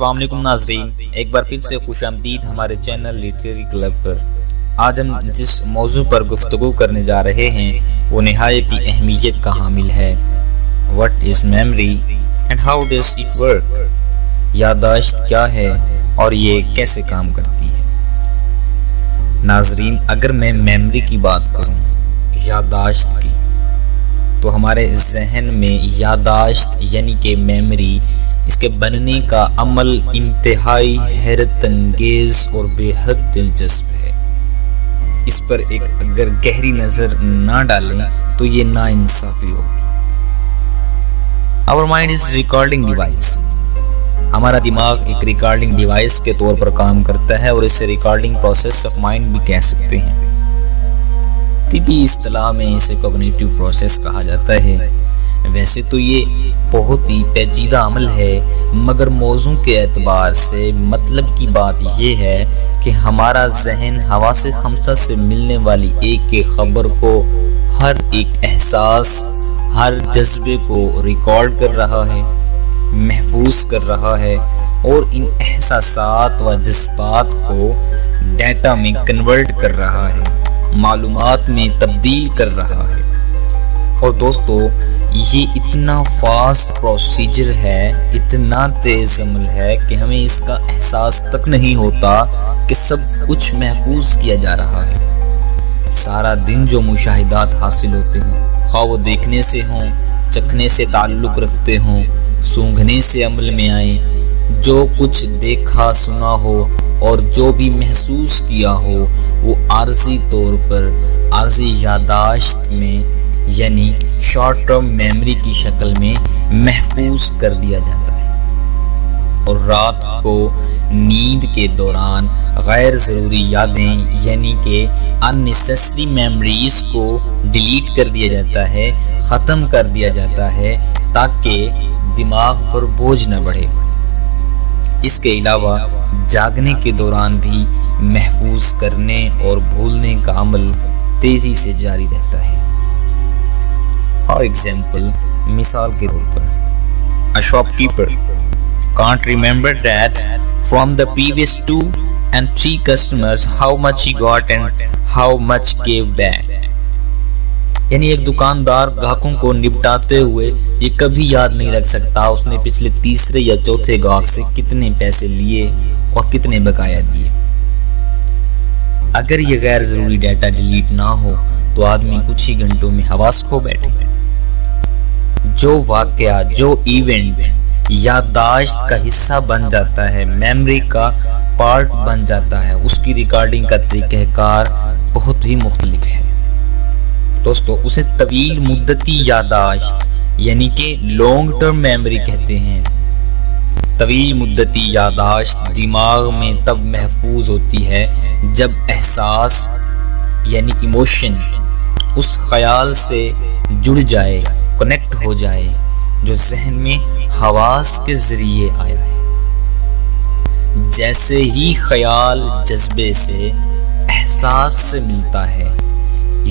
अस्सलाम वालेकुम नाज़रीन, एक बार फिर से खुश आमदीद हमारे चैनल लिटरेरी क्लब पर। आज हम जिस मौजू पर गुफ्तगू करने जा रहे हैं वो नहायत ही अहमियत का हामिल है। What is memory and how does it work? याददाश्त क्या है और ये कैसे काम करती है? नाज़रीन, अगर मैं मेमोरी की बात करूं, याददाश्त की, तो हमारे जहन में याददाश्त यानी कि मेमोरी, इसके बनने का अमल इंतहाई हैरत अंगेज और बेहद दिलचस्प है। इस पर एक अगर गहरी नज़र ना डालें तो ये नाइंसाफी होगी। Our mind is recording device. हमारा दिमाग एक रिकॉर्डिंग डिवाइस के तौर पर काम करता है और इसे रिकॉर्डिंग प्रोसेस ऑफ माइंड भी कह सकते हैं। तिब्बी इस्तिलाह में इसे कॉग्निटिव प्रोसेस कहा जाता है। वैसे तो ये बहुत ही पेचीदा अमल है, मगर मौजू के एतबार से मतलब की बात ये है कि हमारा जहन हवासे खमसा से मिलने वाली एक एक खबर को, हर एक एहसास, हर जज्बे को रिकॉर्ड कर रहा है, महफूज कर रहा है और इन एहसासात व जज्बात को डाटा में कन्वर्ट कर रहा है, मालूमात में तब्दील कर रहा है। और दोस्तों, ये इतना फास्ट प्रोसीजर है, इतना तेज अमल है कि हमें इसका एहसास तक नहीं होता कि सब कुछ महफूज किया जा रहा है। सारा दिन जो मुशाहिदात हासिल होते हैं, ख्वाह वो देखने से हों, चखने से ताल्लुक़ रखते हों, सूंघने से अमल में आए, जो कुछ देखा सुना हो और जो भी महसूस किया हो, वो आर्जी तौर पर आर्जी यादाश्त में यानी शॉर्ट टर्म मेमोरी की शक्ल में महफूज कर दिया जाता है। और रात को नींद के दौरान गैर ज़रूरी यादें यानी कि अननेसेसरी मेमोरीज को डिलीट कर दिया जाता है, ख़त्म कर दिया जाता है, ताकि दिमाग पर बोझ न बढ़े। इसके अलावा जागने के दौरान भी महफूज करने और भूलने का अमल तेज़ी से जारी रहता है। फॉर एग्जाम्पल, मिसाल के तौर पर, a shopkeeper can't remember that from the previous 2 and 3 customers how much he got and how much gave back। यानी एक दुकानदार ग्राहकों को निपटाते हुए ये कभी याद नहीं रख सकता उसने पिछले तीसरे या चौथे ग्राहक से कितने पैसे लिए और कितने बकाया दिए। अगर ये गैर जरूरी डाटा डिलीट ना हो तो आदमी कुछ ही घंटों में हवास खो बैठे। जो वाकया, जो इवेंट याददाश्त का हिस्सा बन जाता है, मेमोरी का पार्ट बन जाता है, उसकी रिकॉर्डिंग का तरीक़ाकार बहुत ही मुख्तलिफ है। दोस्तों, उसे तवील मुद्दती याददाश्त यानी कि लॉन्ग टर्म मेमोरी कहते हैं। तवील मुद्दती याददाश्त दिमाग में तब महफूज होती है जब एहसास यानी इमोशन उस ख्याल से जुड़ जाए, कनेक्ट हो जाए, जो जहन में हवास के जरिए आया है। जैसे ही ख्याल जज्बे से, एहसास से मिलता है,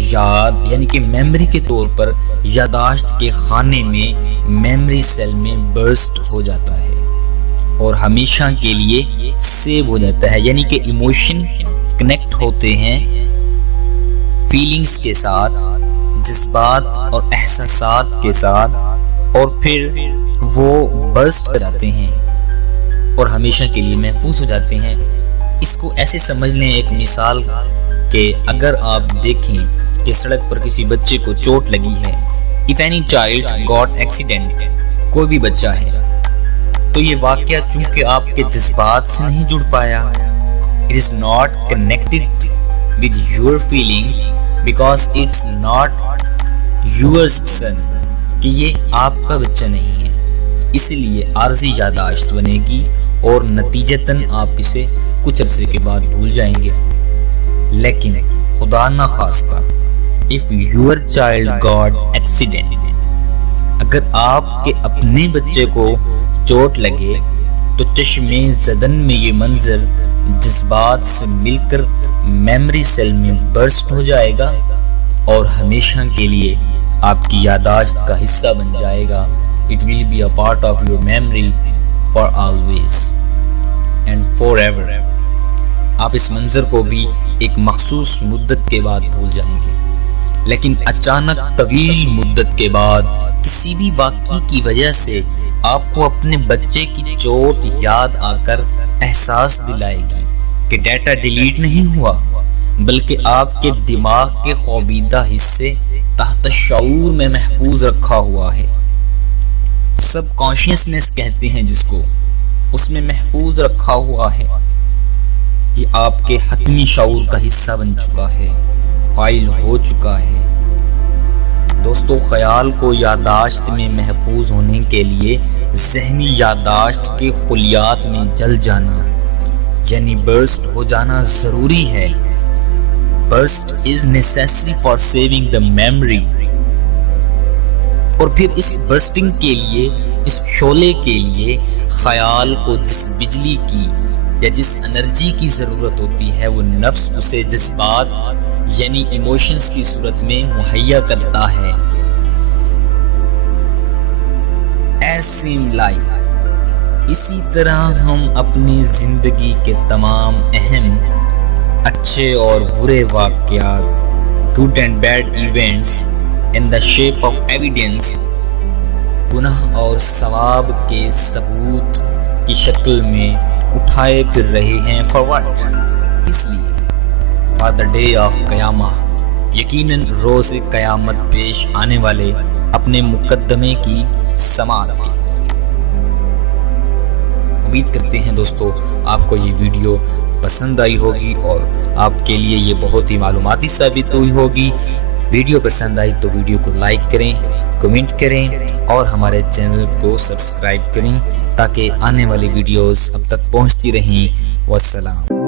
याद यानी कि मेमोरी के तौर पर यादाश्त के खाने में मेमोरी सेल में बर्स्ट हो जाता है और हमेशा के लिए सेव हो जाता है। यानी कि इमोशन कनेक्ट होते हैं फीलिंग्स के साथ, जज्बात और एहसासात के साथ, और फिर वो बर्स्ट कर जाते हैं और हमेशा के लिए महफूज हो जाते हैं। इसको ऐसे समझ लें, एक मिसाल कि अगर आप देखें कि सड़क पर किसी बच्चे को चोट लगी है, if any child got accident, कोई भी बच्चा है, तो ये वाकया चूंकि आपके जज्बात से नहीं जुड़ पाया, it is not connected with your feelings because it's not yours son, कि ये आपका बच्चा नहीं है, इसलिए आर्जी यादाश्त बनेगी और नतीजतन आप इसे कुछ अरसे के बाद भूल जाएंगे। लेकिन खुदा ना खास्ता, if your child got accident, अगर आपके अपने बच्चे को चोट लगे तो चश्मे ज़दन में ये मंजर जज्बात से मिलकर मेमोरी सेल में बर्स्ट हो जाएगा और हमेशा के लिए आपकी यादाश्त का हिस्सा बन जाएगा। It will be a part of your memory for always। and forever. آپ اس منظر کو بھی ایک مخصوص مدت کے بعد بھول جائیں گے، لیکن اچانک طویل مدت کے بعد کسی بھی واقعے کی وجہ سے آپ کو اپنے بچے کی چوٹ یاد آ کر احساس دلائے گی کہ ڈیٹا ڈیلیٹ نہیں ہوا، بلکہ آپ کے دماغ کے خوابیدہ حصے تحت شعور میں محفوظ رکھا ہوا ہے۔ سب کانشیسنس کہتے ہیں جس کو، اس میں محفوظ رکھا ہوا ہے۔ یہ آپ کے حتمی شعور کا حصہ بن چکا ہے، فائل ہو چکا ہے۔ دوستو، خیال کو یادداشت میں محفوظ ہونے کے لیے ذہنی یادداشت کے خلیات میں جل جانا یعنی برسٹ ہو جانا ضروری ہے۔ Burst is necessary for saving the memory. اور پھر اس برسٹنگ کے لیے، اس شعلے کے لیے خیال کو جس بجلی کی یا جس انرجی کی ضرورت ہوتی ہے، وہ نفس اسے جذبات یعنی ایموشنز کی صورت میں مہیا کرتا ہے۔ ایسے ملائی اسی طرح ہم اپنی زندگی کے تمام اہم اچھے اور برے واقعات، good and bad events in the shape of evidence، گناہ اور ثواب کے ثبوت کی شکل میں اٹھائے پھر رہے ہیں۔ for what؟ اس لیے for the day of قیامہ، یقیناً روز قیامت پیش آنے والے اپنے مقدمے کی سماعت کی۔ امید کرتے ہیں دوستو آپ کو یہ ویڈیو پسند آئی ہوگی اور آپ کے لیے یہ بہت ہی معلوماتی ثابت ہوئی ہوگی۔ ویڈیو پسند آئی تو ویڈیو کو لائک کریں، کمنٹ کریں اور ہمارے چینل کو سبسکرائب کریں تاکہ آنے والی ویڈیوز اب تک پہنچتی رہیں۔ والسلام۔